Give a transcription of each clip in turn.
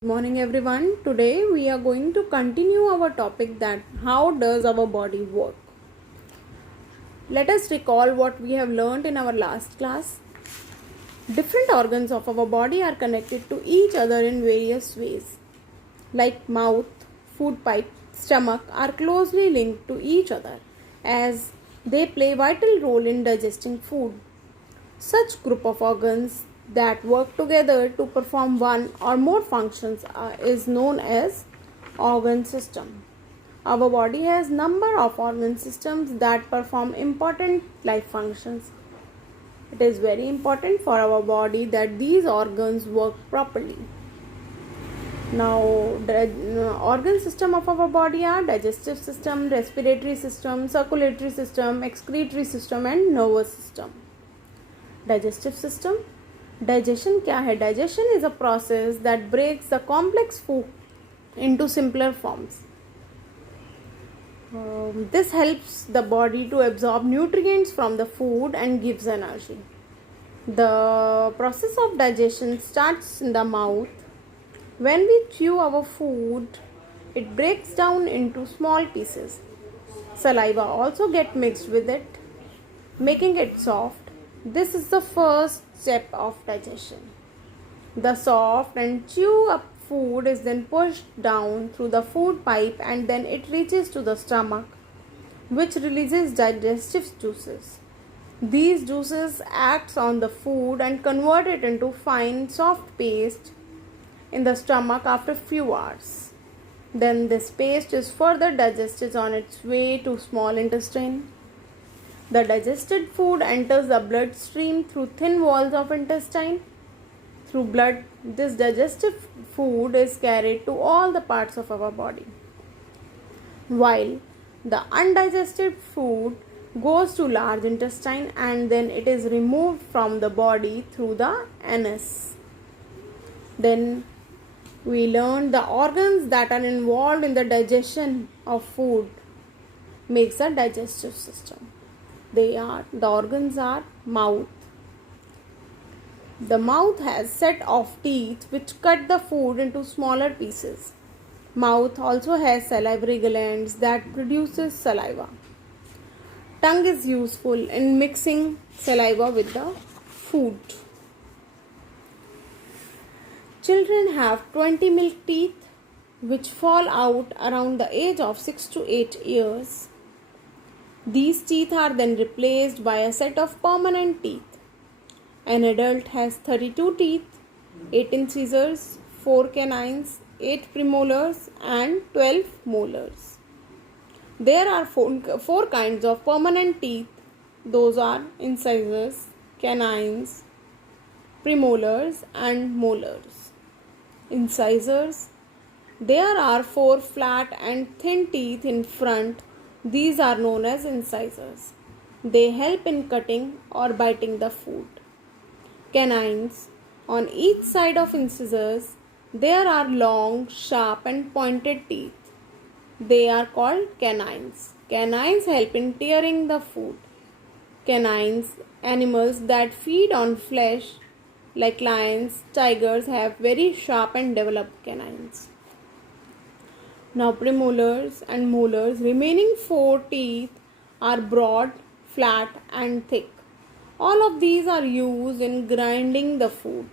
Good morning everyone. Today we are going to continue our topic that how does our body work. Let us recall what we have learned in our last class. Different organs of our body are connected to each other in various ways. Like mouth, food pipe, stomach are closely linked to each other as they play vital role in digesting food. Such group of organs that work together to perform one or more functions is known as organ system. Our body has number of organ systems that perform important life functions. It is very important for our body that these organs work properly. Now, the organ system of our body are digestive system, respiratory system, circulatory system, excretory system and nervous system. Digestive system. Digestion क्या है? Digestion is a process that breaks the complex food into simpler forms. This helps the body to absorb nutrients from the food and gives energy. The process of digestion starts in the mouth. When we chew our food, it breaks down into small pieces. Saliva also gets mixed with it, making it soft. This is the first step of digestion. The soft and chew up food is then pushed down through the food pipe and then it reaches to the stomach, which releases digestive juices. These juices act on the food and convert it into fine soft paste in the stomach after few hours. Then this paste is further digested on its way to small intestine. The digested food enters the bloodstream through thin walls of intestine. Through blood, this digested food is carried to all the parts of our body. While the undigested food goes to large intestine and then it is removed from the body through the anus. Then we learned the organs that are involved in the digestion of food makes the digestive system. The organs are mouth. The mouth has set of teeth which cut the food into smaller pieces. Mouth also has salivary glands that produces saliva. Tongue is useful in mixing saliva with the food. Children have 20 milk teeth which fall out around the age of 6 to 8 years. These teeth are then replaced by a set of permanent teeth. An adult has 32 teeth, 8 incisors, 4 canines, 8 premolars and 12 molars. There are four kinds of permanent teeth. Those are incisors, canines, premolars and molars. Incisors. There are 4 flat and thin teeth in front. These are known as incisors. They help in cutting or biting the food. Canines. On each side of incisors, there are long, sharp and pointed teeth. They are called canines. Canines help in tearing the food. Canines, animals that feed on flesh like lions, tigers have very sharp and developed canines. Now premolars and molars, remaining 4 teeth are broad, flat and thick. All of these are used in grinding the food.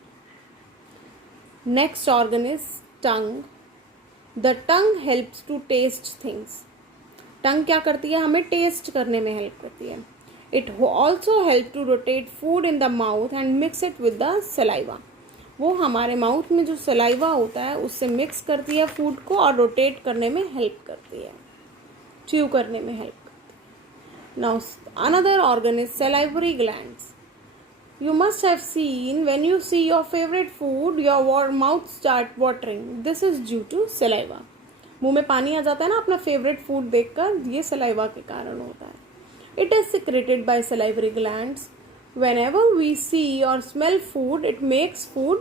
Next organ is tongue. The tongue helps to taste things. Tongue क्या करती है? हमें taste करने में help करती है. It also helps to rotate food in the mouth and mix it with the saliva. वो हमारे माउथ में जो सलाइवा होता है उससे मिक्स करती है फूड को और रोटेट करने में हेल्प करती है, च्यू करने में हेल्प करती है. Now another organ is salivary glands. You must have seen when you see your favourite food your mouth start watering. This is due to saliva. मुंह में पानी आ जाता है ना अपना फेवरेट फूड देखकर, ये सलाइवा के कारण होता है. It is secreted by salivary glands. Whenever we see or smell food, it makes food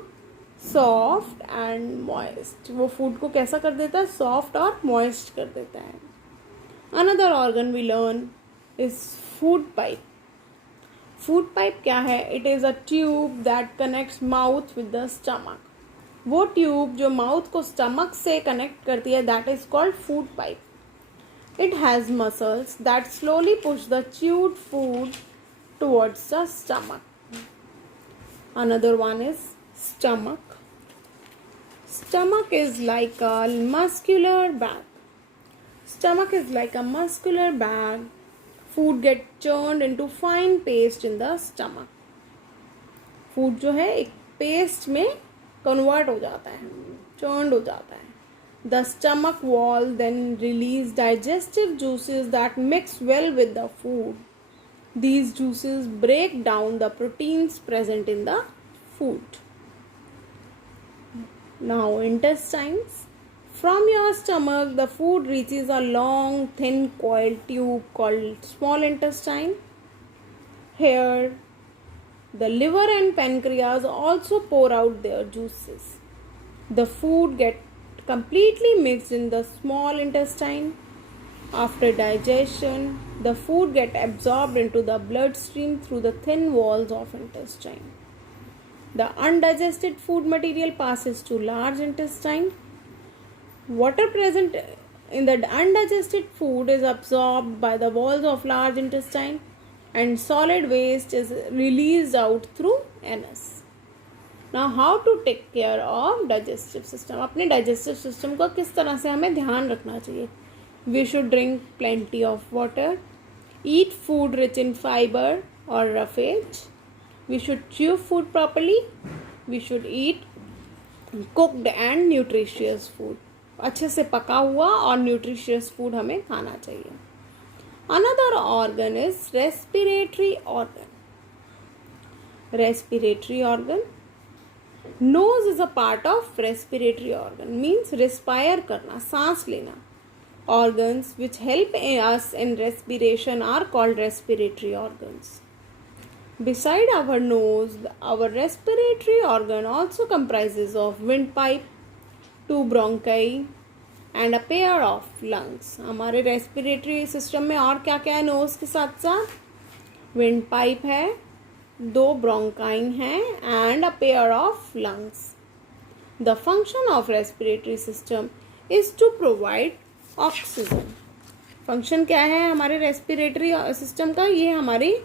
soft and moist. वो food को कैसा कर देता है? Soft और moist कर देता है. Another organ we learn is food pipe. Food pipe क्या है? It is a tube that connects mouth with the stomach. वो ट्यूब जो माउथ को स्टमक से कनेक्ट करती है, that is called food pipe. It has muscles that slowly push the chewed food towards the stomach. Another one is stomach. Stomach is like a muscular bag. Stomach is like a muscular bag. Food gets churned into fine paste in the stomach. Food जो है एक paste में convert हो जाता है, churned हो जाता है। The stomach wall then release digestive juices that mix well with the food. These juices break down the proteins present in the food. Now intestines. From your stomach, the food reaches a long, thin coiled tube called small intestine. Here, the liver and pancreas also pour out their juices. The food gets completely mixed in the small intestine. After digestion, the food gets absorbed into the bloodstream through the thin walls of intestine. The undigested food material passes to large intestine. Water present in the undigested food is absorbed by the walls of large intestine and solid waste is released out through anus. Now how to take care of digestive system? अपने digestive system को किस तरह से हमें ध्यान रखना चाहिए? We should drink plenty of water, eat food rich in fiber or roughage. We should chew food properly. We should eat cooked and nutritious food. अच्छे से पका हुआ और न्यूट्रिशियस फूड हमें खाना चाहिए। Another organ is respiratory organ. Respiratory organ. Nose is a part of respiratory organ. Means respire करना, सांस लेना. Organs which help us in respiration are called respiratory organs. Beside our nose, our respiratory organ also comprises of windpipe, 2 bronchi and a pair of lungs. हमारे respiratory system में और क्या क्या है nose के साथ साथ? Windpipe है, 2 bronchi हैं and a pair of lungs. The function of respiratory system is to provide oxygen. Function क्या है हमारे respiratory system का? ये हमारी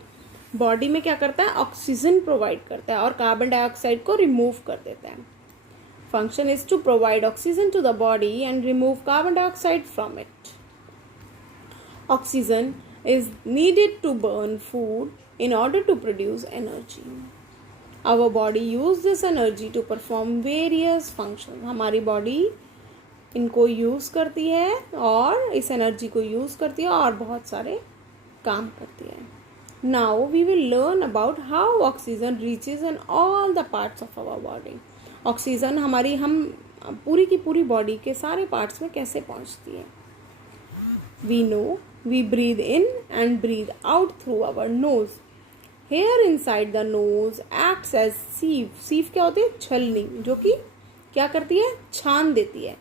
बॉडी में क्या करता है? ऑक्सीजन प्रोवाइड करता है और कार्बन डाइऑक्साइड को रिमूव कर देता है। Function is to provide oxygen to the body and remove carbon dioxide from it. Oxygen is needed to burn food in order to produce energy. Our body use this energy to perform various functions. हमारी body इनको use करती है और इस energy को use करती है और बहुत सारे काम करती है. Now we will learn about how oxygen reaches in all the parts of our body. Oxygen हमारी हम पूरी की पूरी बॉडी के सारे पार्ट्स में कैसे पहुंचती है. We know we breathe in and breathe out through our nose. Hair inside the nose acts as sieve. Sieve क्या होती है? छलनी, जो कि क्या करती है? छान देती है.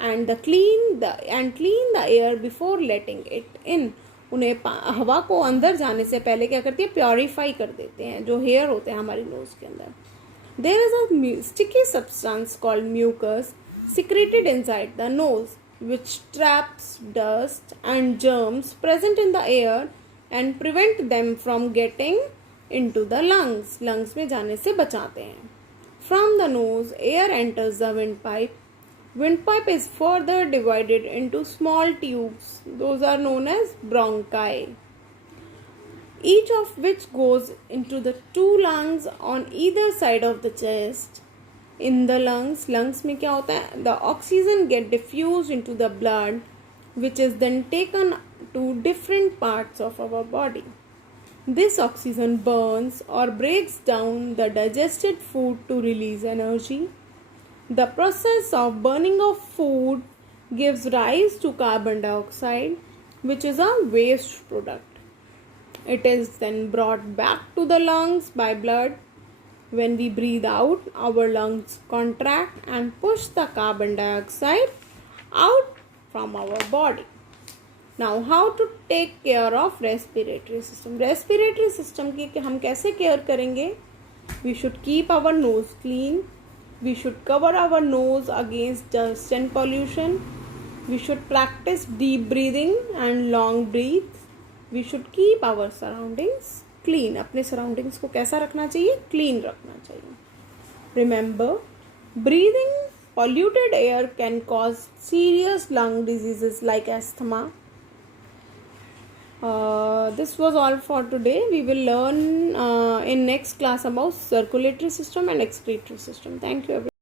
And clean the air before letting it in. उन्हें हवा को अंदर जाने से पहले क्या करती है? प्योरीफाई कर देते हैं जो हेयर होते हैं हमारी नोज के अंदर. There is a sticky substance called mucus secreted inside the nose, which traps dust and germs present in the air and prevent them from getting into the lungs. Lungs में जाने से बचाते हैं. From the nose, air enters the windpipe. Windpipe is further divided into small tubes. Those are known as bronchi, each of which goes into the 2 lungs on either side of the chest. In the lungs में क्या होता है? The oxygen get diffused into the blood, which is then taken to different parts of our body. This oxygen burns or breaks down the digested food to release energy. The process of burning of food gives rise to carbon dioxide, which is a waste product. It is then brought back to the lungs by blood. When we breathe out, our lungs contract and push the carbon dioxide out from our body. Now, how to take care of respiratory system? Respiratory system की हम कैसे care करेंगे? We should keep our nose clean. We should cover our nose against dust and pollution. We should practice deep breathing and long breaths. We should keep our surroundings clean. अपने surroundings को कैसा रखना चाहिए? Clean रखना चाहिए. Remember, breathing polluted air can cause serious lung diseases like asthma. This was all for today. We will learn in next class about circulatory system and excretory system. Thank you everyone.